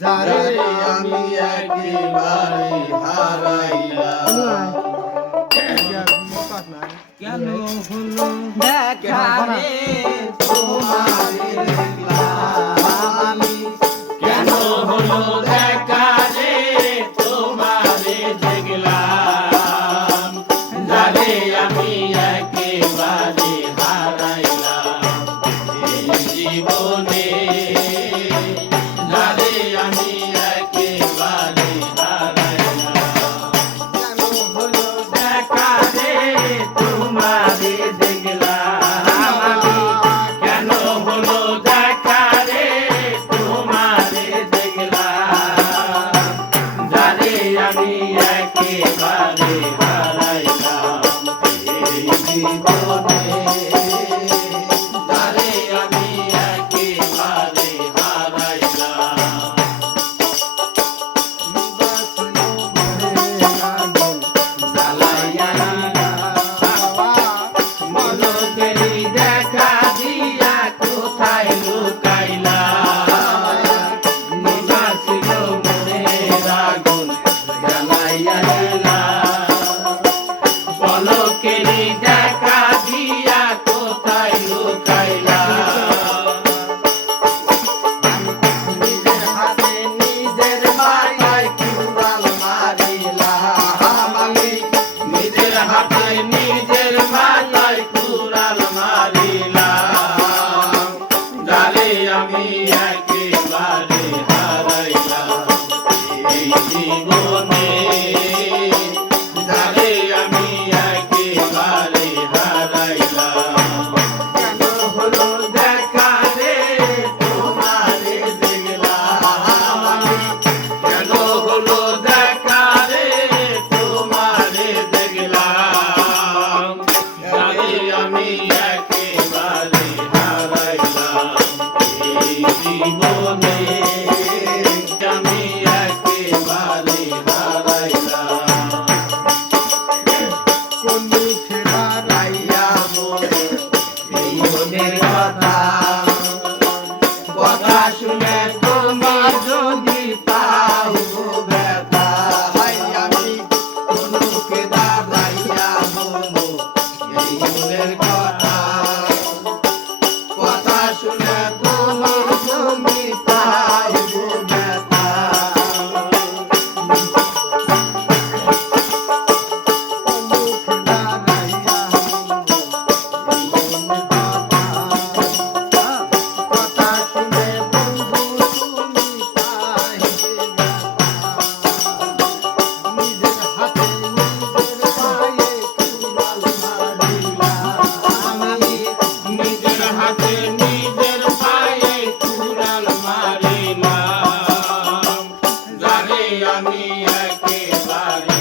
যারে আমি একেবারে হারাইলাম, কেন হলো দেখা রে তোমারে দেখলাম আমি, কেন হলো দেখা রে তোমারে দেখলাম, যারে আমি একেবারে হারাইলাম এই জীবনে, যারে আমি একেবারে হারাইলাম, কেন হলো দেখা রে তোমারে দেখলাম আমি, কেন হলো দেখা রে তোমারে দেখলাম, যারে আমি একেবারে হারাইলাম এই জীবনে, যারে আমি একেবারে হারাইলাম। জ্বালাইয়া মনকেরই দেখা দিয়া কোথায় লুকাইলা, নিবাসিল মনের আগুন জ্বালাইয়া দিলা, পলকেরই দেখা দিয়া কোথায় লুকাইলা, নিজের হাতে নিজের মাথায় কুড়াল মারিলাম আমি, নিজের হাতে নিজের মাথায় কুড়াল মারিলাম, যারে আমি একেবারে হারাইলাম এই জীবনে, যারে আমি একেবারে হারাইলাম, কেন হলো দেখা রে তোমারে দেখলাম আমি, কেন হলো দেখা রে তোমারে দেখলাম, যারে আমি একেবারে হারাইলাম এই জীবনে, আমি একেবারে হারাইলাম। কোন মুখে হারাইয়া বলে এই মনের কথা, কথা শুনে তুমি যদি পাও ব্যথা, আমি কোন মুখে দাঁড়াইয়া বলো এই মনের কথা, কথা শুনে তুমি পাও ব্যথা, কথা শুনে বন্ধু তুমি পাইবে ব্যথা, নিজের হাতে নিজের পায়ে কুড়াল মারিলাম আমি, নিজের হাতে নিজের পায়ে কুড়াল মারিলাম, যারে আমি একেবারে